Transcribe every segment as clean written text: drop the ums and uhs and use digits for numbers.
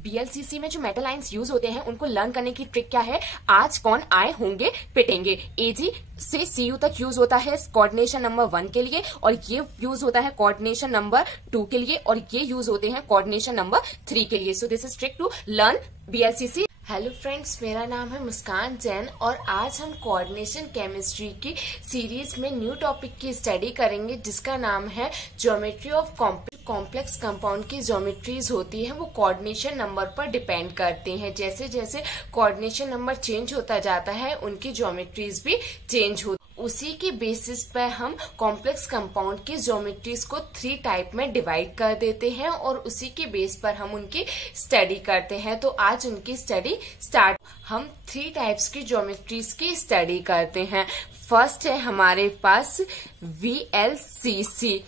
बीएलसीसी में जो metal ions use होते हैं उनको लर्न करने की ट्रिक क्या है, आज कौन आए होंगे पिटेंगे। एजी से सीयू तक यूज होता है कोऑर्डिनेशन नंबर 1 के लिए, और ये यूज होता है कोऑर्डिनेशन नंबर 2 के लिए, और ये यूज होते हैं कोऑर्डिनेशन नंबर 3 के लिए। So this is trick to learn BLCC. Hello friends, मेरा नाम है मुस्कान जैन और आज हम कोऑर्डिनेशन केमिस्ट्री की सीरीज में न्यू टॉपिक की स्टडी करेंगे जिसका नाम है ज्योमेट्री ऑफ कॉम्प्लेक्स कंपाउंड की ज्योमेट्रीज होती है वो कोऑर्डिनेशन नंबर पर डिपेंड करते हैं। जैसे जैसे कोऑर्डिनेशन नंबर चेंज होता जाता है उनकी ज्योमेट्रीज भी चेंज होती है। उसी के बेसिस पर हम कॉम्प्लेक्स कंपाउंड की ज्योमेट्रीज को 3 टाइप में डिवाइड कर देते हैं और उसी के बेस पर हम उनकी स्टडी करते हैं। तो आज उनकी स्टडी स्टार्ट। हम 3 टाइप्स की ज्योमेट्रीज की स्टडी करते हैं। फर्स्ट है हमारे पास VLCC।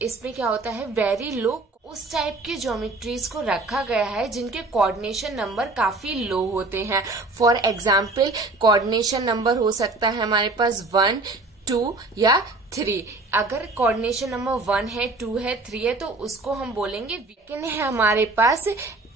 इसमें क्या होता है, वेरी लो, उस टाइप की ज्योमेट्रीज को रखा गया है जिनके कोऑर्डिनेशन नंबर काफी लो होते हैं। फॉर एग्जाम्पल कोऑर्डिनेशन नंबर हो सकता है हमारे पास 1, 2 या 3। अगर कोऑर्डिनेशन नंबर 1 है, 2 है, 3 है तो उसको हम बोलेंगे। सेकंड है हमारे पास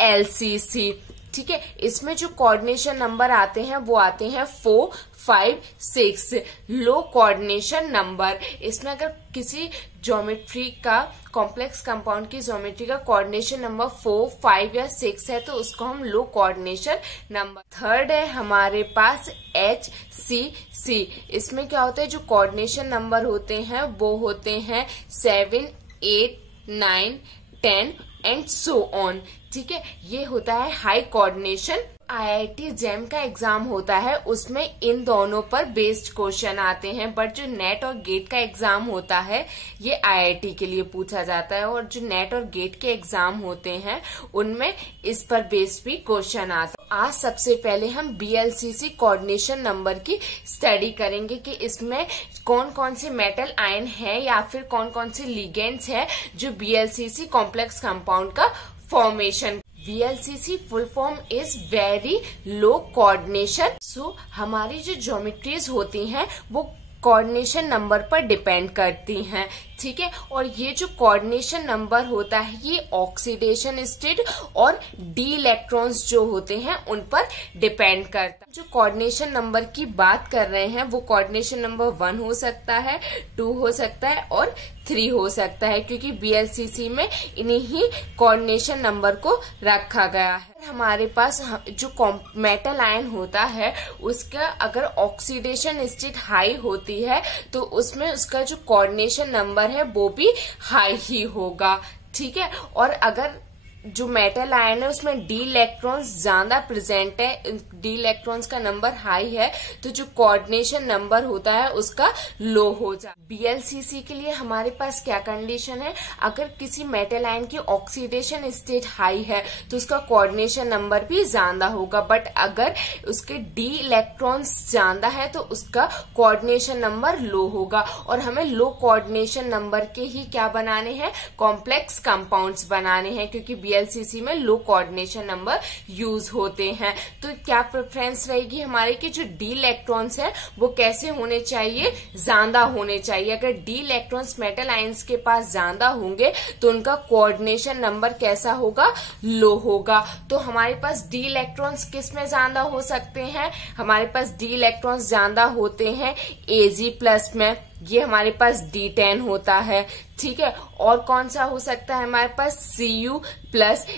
LCC। ठीक है, इसमें जो कोऑर्डिनेशन नंबर आते हैं वो आते हैं 4, 5, 6 लो कोऑर्डिनेशन नंबर। इसमें अगर किसी ज्योमेट्री का कॉम्प्लेक्स कंपाउंड की ज्योमेट्री का कोऑर्डिनेशन नंबर 4, 5 या 6 है तो उसको हम लो कोऑर्डिनेशन नंबर। थर्ड है हमारे पास HCC। इसमें क्या होता है, जो कोऑर्डिनेशन नंबर होते हैं वो होते हैं 7, 8, 9, 10 एंड सो ऑन। ठीक है, ये होता है हाई कोऑर्डिनेशन। IIT जेम का एग्जाम होता है उसमें इन दोनों पर बेस्ड क्वेश्चन आते हैं, बट जो नेट और गेट का एग्जाम होता है ये IIT के लिए पूछा जाता है, और जो नेट और गेट के एग्जाम होते हैं उनमें इस पर बेस्ड भी क्वेश्चन आता है। आज सबसे पहले हम BLCC कोऑर्डिनेशन नंबर की स्टडी करेंगे कि इसमें कौन कौन से मेटल आयन है या फिर कौन कौन से लिगेंड्स है जो BLCC कॉम्प्लेक्स कंपाउंड का formation. VLCC full form is very low coordination. So हमारी जो ज्योमेट्रीज होती हैं वो कोऑर्डिनेशन नंबर पर डिपेंड करती हैं। ठीक है, और ये जो कोऑर्डिनेशन नंबर होता है ये ऑक्सीडेशन स्टेट और डी इलेक्ट्रॉन्स जो होते हैं उन पर डिपेंड करता है। जो कोऑर्डिनेशन नंबर की बात कर रहे हैं वो कोऑर्डिनेशन नंबर 1 हो सकता है, 2 हो सकता है और 3 हो सकता है, क्योंकि BLCC में इन्हीं कोऑर्डिनेशन नंबर को रखा गया है। हमारे पास जो मेटल आयन होता है उसका अगर ऑक्सीडेशन स्टेट हाई होती है तो उसमें उसका जो कोऑर्डिनेशन नंबर है वो भी हाई ही होगा। ठीक है, और अगर जो मेटल आयन है उसमें डी इलेक्ट्रॉन्स ज्यादा प्रेजेंट है, डी इलेक्ट्रॉन्स का नंबर हाई है तो जो कोऑर्डिनेशन नंबर होता है उसका लो हो जाए। BLCC के लिए हमारे पास क्या कंडीशन है, अगर किसी मेटल आयन की ऑक्सीडेशन स्टेट हाई है तो उसका कोऑर्डिनेशन नंबर भी ज्यादा होगा, बट अगर उसके डी इलेक्ट्रॉन्स ज्यादा है तो उसका कोऑर्डिनेशन नंबर लो होगा। और हमें लो कोऑर्डिनेशन नंबर के ही क्या बनाने हैं, कॉम्प्लेक्स कंपाउंड्स बनाने हैं, क्योंकि BLCC में लो कोऑर्डिनेशन नंबर यूज होते हैं। तो क्या प्रेफरेंस रहेगी हमारे कि जो डी इलेक्ट्रॉन्स है वो कैसे होने चाहिए, ज्यादा होने चाहिए। अगर डी इलेक्ट्रॉन्स मेटल आयंस के पास ज्यादा होंगे तो उनका कोऑर्डिनेशन नंबर कैसा होगा, लो होगा। तो हमारे पास डी इलेक्ट्रॉन्स किस में ज्यादा हो सकते हैं, हमारे पास डी इलेक्ट्रॉन्स ज्यादा होते हैं Ag+ में, ये हमारे पास D10 होता है। ठीक है, और कौन सा हो सकता है हमारे पास Cu+,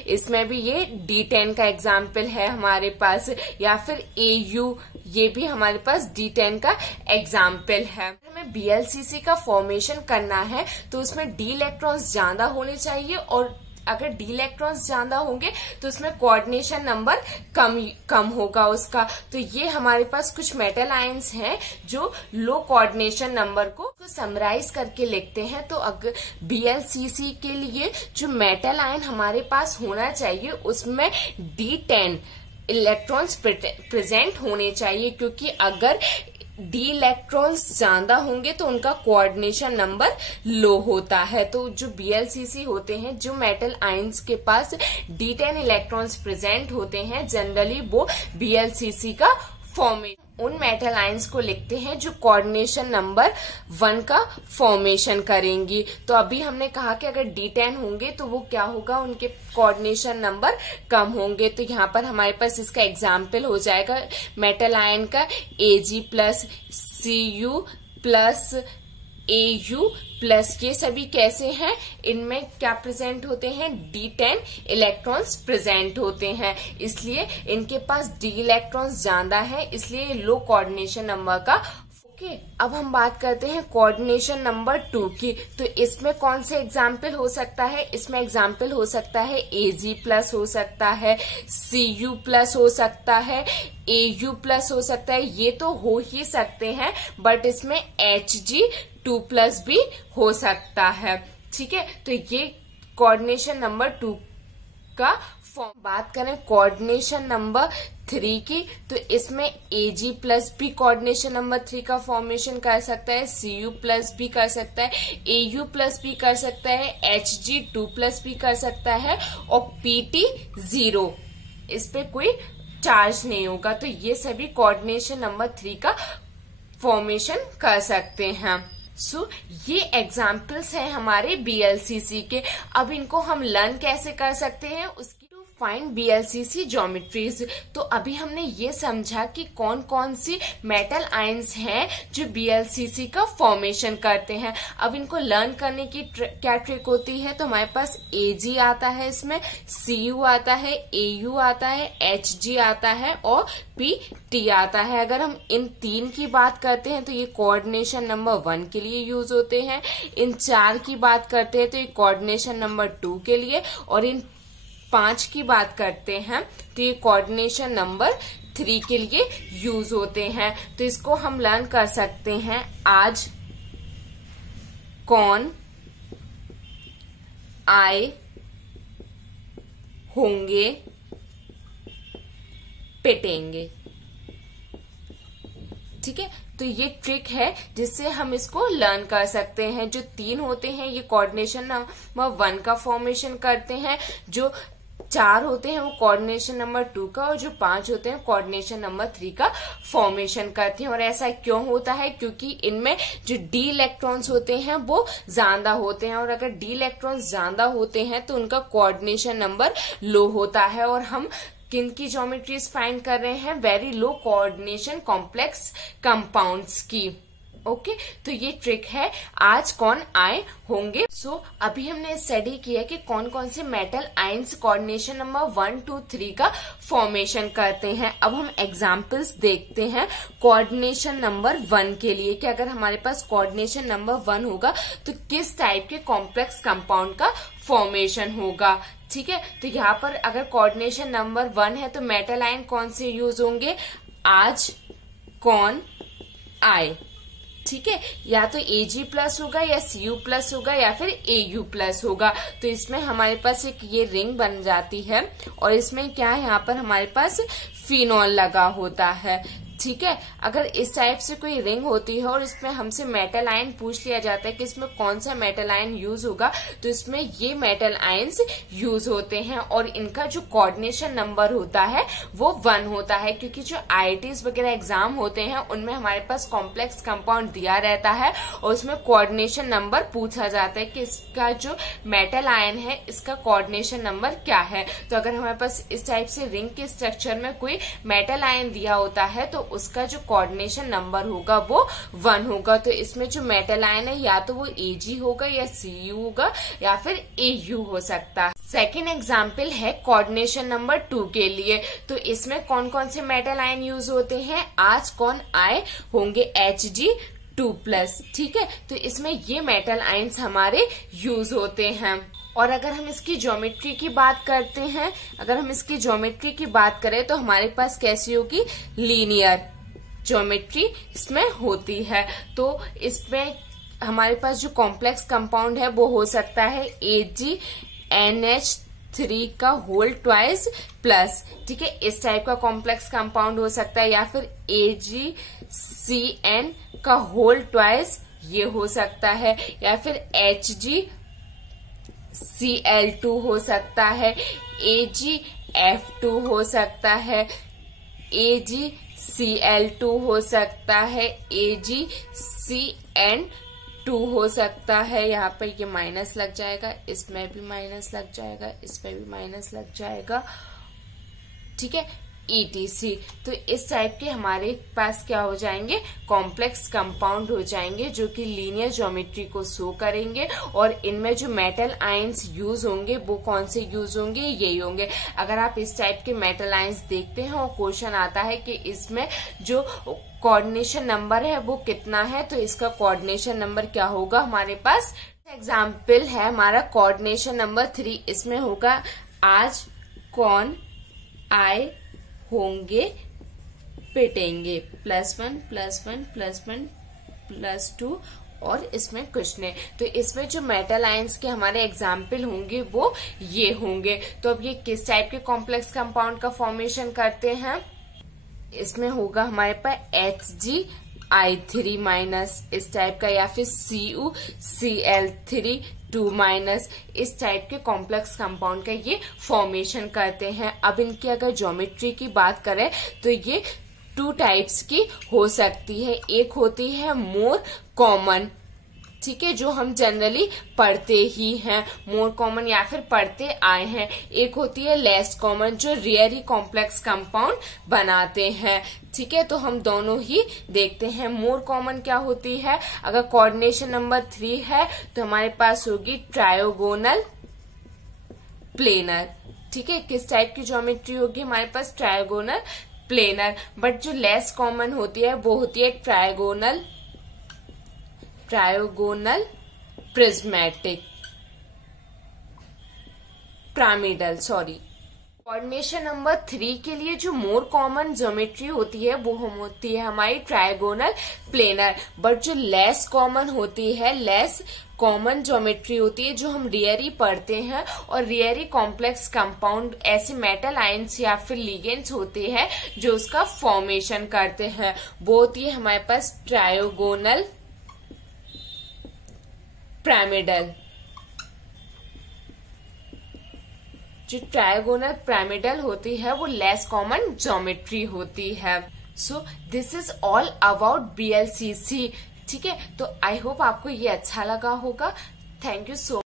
इसमें भी ये D10 का एग्जाम्पल है हमारे पास, या फिर Au, ये भी हमारे पास D10 का एग्जाम्पल है। हमें BLCC का फॉर्मेशन करना है तो उसमें डी इलेक्ट्रॉन्स ज्यादा होने चाहिए, और अगर डी इलेक्ट्रॉन्स ज्यादा होंगे तो उसमें कोऑर्डिनेशन नंबर कम होगा उसका। तो ये हमारे पास कुछ मेटल आयंस हैं जो लो कोऑर्डिनेशन नंबर को समराइज करके लिखते हैं। तो अगर BLCC के लिए जो मेटल आयन हमारे पास होना चाहिए उसमें D10 इलेक्ट्रॉन्स प्रेजेंट होने चाहिए, क्योंकि अगर डी इलेक्ट्रॉन्स ज्यादा होंगे तो उनका कोऑर्डिनेशन नंबर लो होता है। तो जो BLCC होते हैं, जो मेटल आयंस के पास D10 इलेक्ट्रॉन्स प्रेजेंट होते हैं जनरली वो BLCC का फॉर्मेशन उन मेटल आयंस को लिखते हैं जो कोऑर्डिनेशन नंबर 1 का फॉर्मेशन करेंगी। तो अभी हमने कहा कि अगर D10 होंगे तो वो क्या होगा, उनके कोऑर्डिनेशन नंबर कम होंगे। तो यहाँ पर हमारे पास इसका एग्जाम्पल हो जाएगा मेटल आयन का Ag plus Cu plus Au plus, ये सभी कैसे हैं, इनमें क्या प्रेजेंट होते हैं, D10 इलेक्ट्रॉन्स प्रेजेंट होते हैं, इसलिए इनके पास D इलेक्ट्रॉन्स ज्यादा है, इसलिए लो कोऑर्डिनेशन नंबर का। ओके, अब हम बात करते हैं कोऑर्डिनेशन नंबर 2 की। तो इसमें कौन से एग्जाम्पल हो सकता है, इसमें एग्जाम्पल हो सकता है Ag प्लस हो सकता है, Cu प्लस हो सकता है, Au प्लस हो सकता है, ये तो हो ही सकते हैं, बट इसमें Hg2 प्लस भी हो सकता है। ठीक है, तो ये कोऑर्डिनेशन नंबर 2 का फॉर्म। बात करें कोऑर्डिनेशन नंबर 3 की, तो इसमें Ag प्लस भी कोऑर्डिनेशन नंबर 3 का फॉर्मेशन कर सकता है, Cu प्लस भी कर सकता है, Au प्लस भी कर सकता है, Hg2 प्लस भी कर सकता है, और Pt0 इस पे कोई चार्ज नहीं होगा। तो ये सभी कोऑर्डिनेशन नंबर 3 का फॉर्मेशन कर सकते हैं। ये एग्जाम्पल्स हैं हमारे BLCC के। अब इनको हम लर्न कैसे कर सकते हैं, उसकी फाइंड BLCC ज्योमेट्रीज। तो अभी हमने ये समझा कि कौन कौन सी मेटल आयंस हैं जो BLCC का फॉर्मेशन करते हैं। अब इनको लर्न करने की क्या ट्रिक होती है, तो हमारे पास Ag आता है, इसमें Cu आता है, Au आता है, Hg आता है और Pt आता है। अगर हम इन 3 की बात करते हैं तो ये कोऑर्डिनेशन नंबर 1 के लिए यूज होते हैं, इन 4 की बात करते हैं तो ये कोऑर्डिनेशन नंबर 2 के लिए, और इन 5 की बात करते हैं तो ये कोऑर्डिनेशन नंबर 3 के लिए यूज होते हैं। तो इसको हम लर्न कर सकते हैं, आज कौन आए होंगे पिटेंगे। ठीक है, तो ये ट्रिक है जिससे हम इसको लर्न कर सकते हैं। जो 3 होते हैं ये कोऑर्डिनेशन नंबर 1 का फॉर्मेशन करते हैं, जो 4 होते हैं वो कोऑर्डिनेशन नंबर 2 का, और जो 5 होते हैं कोऑर्डिनेशन नंबर 3 का फॉर्मेशन करते हैं। और ऐसा क्यों होता है, क्योंकि इनमें जो D इलेक्ट्रॉन्स होते हैं वो ज्यादा होते हैं, और अगर D इलेक्ट्रॉन्स ज्यादा होते हैं तो उनका कोऑर्डिनेशन नंबर लो होता है। और हम किन की ज्योमेट्रीज फाइंड कर रहे हैं, very low coordination complex compounds की। ओके, तो ये ट्रिक है, आज कौन आए होंगे। अभी हमने स्टडी किया कि कौन कौन से मेटल आयंस कोऑर्डिनेशन नंबर 1, 2, 3 का फॉर्मेशन करते हैं। अब हम एग्जांपल्स देखते हैं कोऑर्डिनेशन नंबर 1 के लिए, कि अगर हमारे पास कोऑर्डिनेशन नंबर 1 होगा तो किस टाइप के कॉम्प्लेक्स कंपाउंड का फॉर्मेशन होगा। ठीक है, तो यहाँ पर अगर कोऑर्डिनेशन नंबर 1 है तो मेटल आयन कौन से यूज होंगे, आज कौन आए। ठीक है, या तो Ag प्लस होगा, या Cu प्लस होगा, या फिर Au प्लस होगा। तो इसमें हमारे पास एक ये रिंग बन जाती है, और इसमें क्या है, यहाँ पर हमारे पास फिनॉल लगा होता है। ठीक है, अगर इस टाइप से कोई रिंग होती है और इसमें हमसे मेटल आयन पूछ लिया जाता है कि इसमें कौन सा मेटल आयन यूज होगा, तो इसमें ये मेटल आयंस यूज होते हैं, और इनका जो कोऑर्डिनेशन नंबर होता है वो 1 होता है। क्योंकि जो IITs वगैरह एग्जाम होते हैं उनमें हमारे पास कॉम्प्लेक्स कंपाउंड दिया रहता है, और उसमें कोऑर्डिनेशन नंबर पूछा जाता है कि इसका जो मेटल आयन है इसका कोऑर्डिनेशन नंबर क्या है। तो अगर हमारे पास इस टाइप से रिंग के स्ट्रक्चर में कोई मेटल आयन दिया होता है तो उसका जो कोऑर्डिनेशन नंबर होगा वो 1 होगा। तो इसमें जो मेटल आयन है या तो वो Ag होगा, या Cu होगा, या फिर Au हो सकता है। सेकेंड एग्जाम्पल है कोऑर्डिनेशन नंबर 2 के लिए। तो इसमें कौन कौन से मेटल आयन यूज होते हैं, आज कौन आए होंगे Hg2 प्लस। ठीक है, तो इसमें ये मेटल आयंस हमारे यूज होते हैं। और अगर हम इसकी ज्योमेट्री की बात करते हैं, अगर हम इसकी ज्योमेट्री की बात करें तो हमारे पास कैसी होगी, लीनियर ज्योमेट्री इसमें होती है। तो इसमें हमारे पास जो कॉम्प्लेक्स कंपाउंड है वो हो सकता है AgNH3 का होल ट्वाइस प्लस। ठीक है, इस टाइप का कॉम्प्लेक्स कंपाउंड हो सकता है, या फिर AgCN का होल ट्वाइस ये हो सकता है, या फिर HgCl2 हो सकता है, AgF2 हो सकता है, AgCl2 हो सकता है, AgCN2 हो सकता है। यहाँ पर ये माइनस लग जाएगा, इसमें भी माइनस लग जाएगा, इसमें भी माइनस लग जाएगा, ठीक है, ETC। तो इस टाइप के हमारे पास क्या हो जाएंगे, कॉम्प्लेक्स कंपाउंड हो जाएंगे जो कि लीनियर ज्योमेट्री को शो करेंगे। और इनमें जो मेटल आयंस यूज होंगे वो कौन से यूज होंगे, यही होंगे। अगर आप इस टाइप के मेटल आयंस देखते हैं और क्वेश्चन आता है कि इसमें जो कोऑर्डिनेशन नंबर है वो कितना है, तो इसका कोऑर्डिनेशन नंबर क्या होगा हमारे पास। एग्जाम्पल है हमारा कोऑर्डिनेशन नंबर 3, इसमें होगा आज कौन आए होंगे पिटेंगे, +1 +1 +1 +2 और इसमें कुछ नहीं। तो इसमें जो मेटल आयंस के हमारे एग्जाम्पल होंगे वो ये होंगे। तो अब ये किस टाइप के कॉम्प्लेक्स कंपाउंड का फॉर्मेशन करते हैं, इसमें होगा हमारे पास HgI3- इस टाइप का, या फिर CuCl3 इस टाइप के कॉम्प्लेक्स कंपाउंड का ये फॉर्मेशन करते हैं। अब इनकी अगर ज्योमेट्री की बात करें तो ये 2 टाइप्स की हो सकती है। एक होती है मोर कॉमन, ठीक है, जो हम जनरली पढ़ते ही हैं, मोर कॉमन या फिर पढ़ते आए हैं। एक होती है लेस कॉमन, जो रेयरली कॉम्प्लेक्स कंपाउंड बनाते हैं, ठीक है। तो हम दोनों ही देखते हैं। मोर कॉमन क्या होती है, अगर कोऑर्डिनेशन नंबर 3 है तो हमारे पास होगी ट्रायोगोनल प्लेनर, ठीक है। किस टाइप की ज्योमेट्री होगी हमारे पास, ट्रायोगोनल प्लेनर। बट जो लेस कॉमन होती है वो होती है trigonal prismatic, pyramidal, sorry. Coordination number 3 के लिए जो मोर कॉमन ज्योमेट्री होती है वो होती है हमारी ट्रायगोनल प्लेनर। बट जो लेस कॉमन होती है, लेस कॉमन ज्योमेट्री होती है, जो हम रेयरली पढ़ते हैं, और रेयरली कॉम्प्लेक्स कंपाउंड ऐसे मेटल आयंस या फिर लिगेंड्स होते हैं जो उसका फॉर्मेशन करते हैं, वो होती है हमारे पास ट्रायोगोनल पिरामिडल। जो ट्रायगोनल पिरामिडल होती है वो लेस कॉमन ज्योमेट्री होती है। सो this is all about BLCC, ठीक है। तो आई होप आपको ये अच्छा लगा होगा। Thank you so